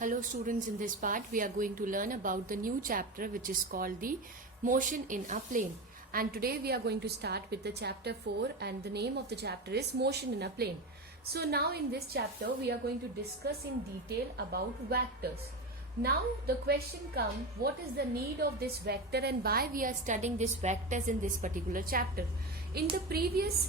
Hello students, in this part we are going to learn about the new chapter which is called the motion in a plane. And today we are going to start with the chapter 4 and the name of the chapter is motion in a plane. So now in this chapter we are going to discuss in detail about vectors. Now the question comes, what is the need of this vector and why we are studying these vectors in this particular chapter. In the previous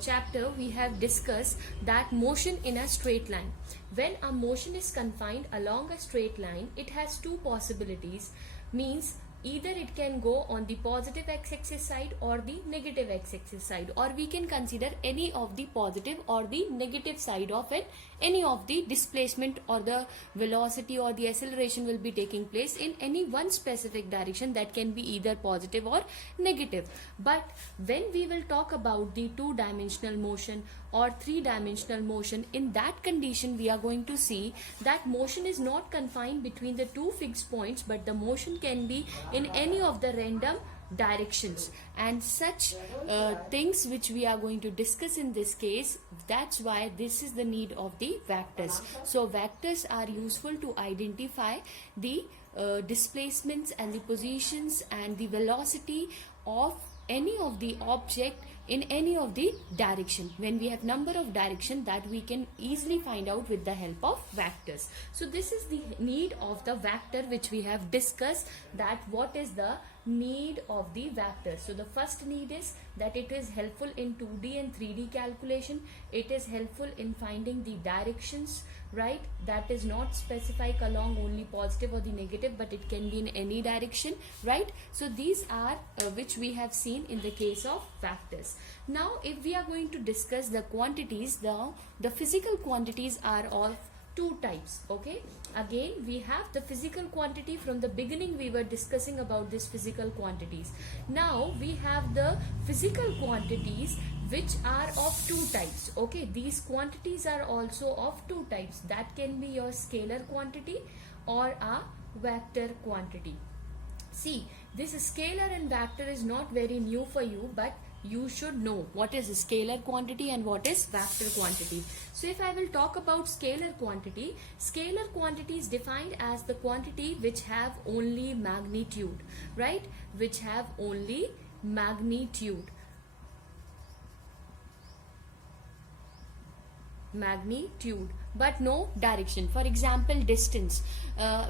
chapter we have discussed that motion in a straight line. When a motion is confined along a straight line, it has two possibilities, means either it can go on the positive x-axis side or the negative x-axis side, or we can consider any of the positive or the negative side of it. Any of the displacement or the velocity or the acceleration will be taking place in any one specific direction, that can be either positive or negative. But when we will talk about the two-dimensional motion or three-dimensional motion, in that condition we are going to see that motion is not confined between the two fixed points, but the motion can be in any of the random directions, and such things which we are going to discuss in this case. That's why this is the need of the vectors. So vectors are useful to identify the displacements and the positions and the velocity of any of the object in any of the direction. When we have number of direction, that we can easily find out with the help of vectors. So this is the need of the vector which we have discussed, that what is the need of the vector. So the first need is that it is helpful in 2D and 3D calculation. It is helpful in finding the directions, right? That is not specified along only positive or the negative, but it can be in any direction, right? So these are which we have seen in the case of vectors. Now if we are going to discuss the quantities, the physical quantities are of two types. Okay, again we have the physical quantity. From the beginning we were discussing about this physical quantities. Now we have the physical quantities which are of two types. Okay, these quantities are also of two types. That can be your scalar quantity or a vector quantity. See, this scalar and vector is not very new for you, but you should know what is scalar quantity and what is vector quantity. So if I will talk about scalar quantity is defined as the quantity which have only magnitude, right? Which have only magnitude, but no direction. For example, distance.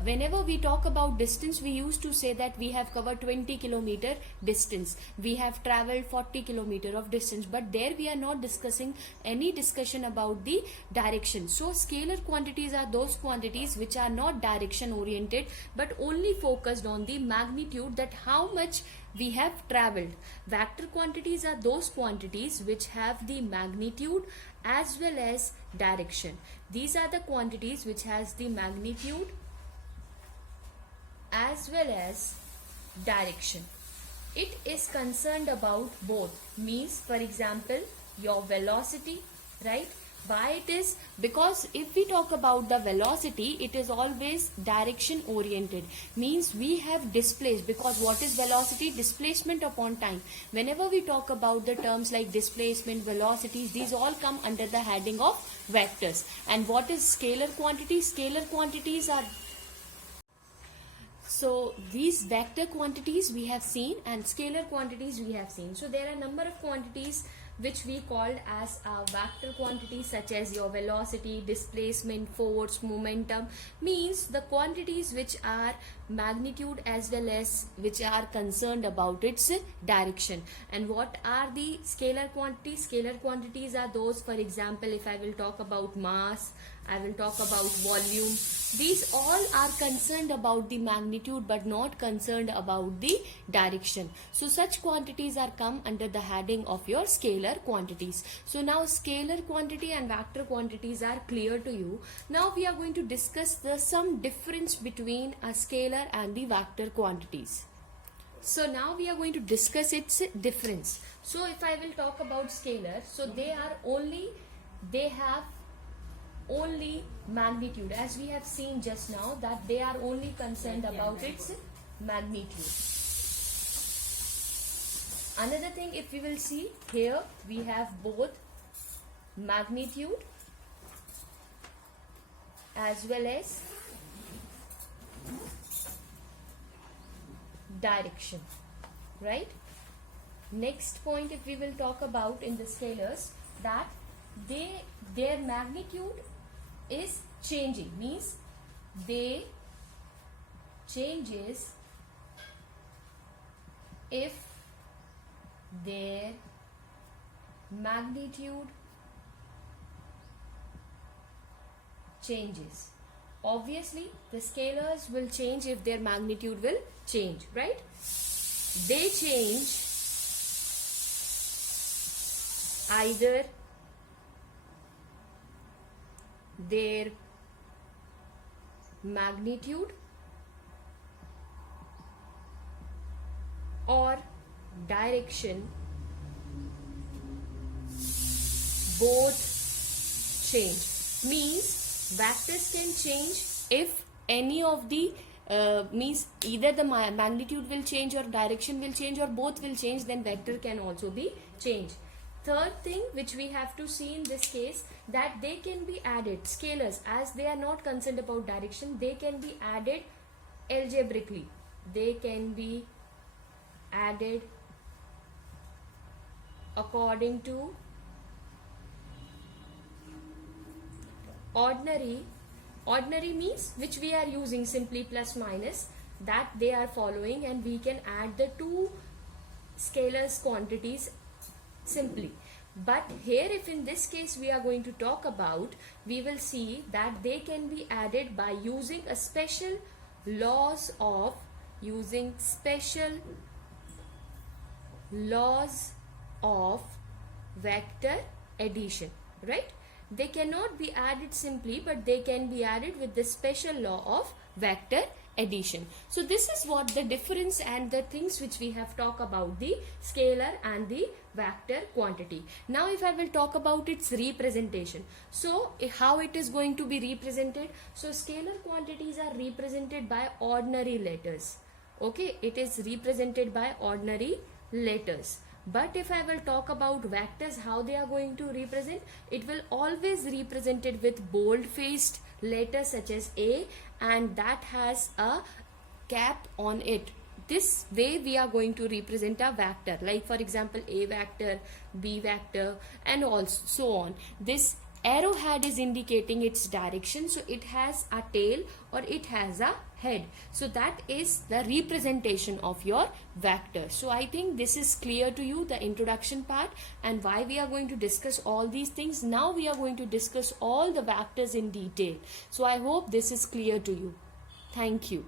Whenever we talk about distance, we used to say that we have covered 20 kilometer distance, we have traveled 40 kilometer of distance, but there we are not discussing any discussion about the direction. So scalar quantities are those quantities which are not direction oriented, but only focused on the magnitude, that how much we have traveled. Vector quantities are those quantities which have the magnitude as well as direction. These are the quantities which has the magnitude as well as direction. It is concerned about both, means for example your velocity, right? Why it is? Because if we talk about the velocity, it is always direction oriented, means we have displaced. Because what is velocity? Displacement upon time. Whenever we talk about the terms like displacement, velocities, these all come under the heading of vectors. And what is scalar quantity? Scalar quantities are, so these vector quantities we have seen and scalar quantities we have seen. So there are a number of quantities which we called as a vector quantity, such as your velocity, displacement, force, momentum, means the quantities which are magnitude as well as which are concerned about its direction. And what are the scalar quantities? Scalar quantities are those, for example, if I will talk about mass, I will talk about volume. These all are concerned about the magnitude but not concerned about the direction. So such quantities are come under the heading of your scalar quantities. So now scalar quantity and vector quantities are clear to you. Now we are going to discuss some difference between a scalar and the vector quantities. So now we are going to discuss its difference. So if I will talk about scalar, so they have only magnitude, as we have seen just now, that they are only concerned about its magnitude. Another thing, if we will see here, we have both magnitude as well as direction, right? Next point, if we will talk about in the scalars, that their magnitude is changing, means they changes if their magnitude changes. Obviously, the scalars will change if their magnitude will change, right? They change either their magnitude or direction, both change. Means vectors can change if any of the means either the magnitude will change or direction will change or both will change, then vector can also be changed. Third thing which we have to see in this case, that they can be added, scalars, as they are not concerned about direction, they can be added algebraically. They can be added according to ordinary means which we are using simply plus minus, that they are following, and we can add the two scalars quantities simply. But here, if in this case we are going to talk about, we will see that they can be added by using a special laws of vector addition, right? They cannot be added simply, but they can be added with the special law of vector addition. So this is what the difference and the things which we have talked about the scalar and the vector quantity. Now if I will talk about its representation, so how it is going to be represented. So scalar quantities are represented by ordinary letters. Okay, it is represented by ordinary letters. But if I will talk about vectors, how they are going to represent, it will always represented with bold faced letters such as A, and that has a cap on it. This way we are going to represent a vector, like for example A vector, B vector, and also so on. This arrowhead is indicating its direction, so it has a tail or it has a head. So that is the representation of your vector. So I think this is clear to you, the introduction part, and why we are going to discuss all these things. Now we are going to discuss all the vectors in detail. So I hope this is clear to you. Thank you.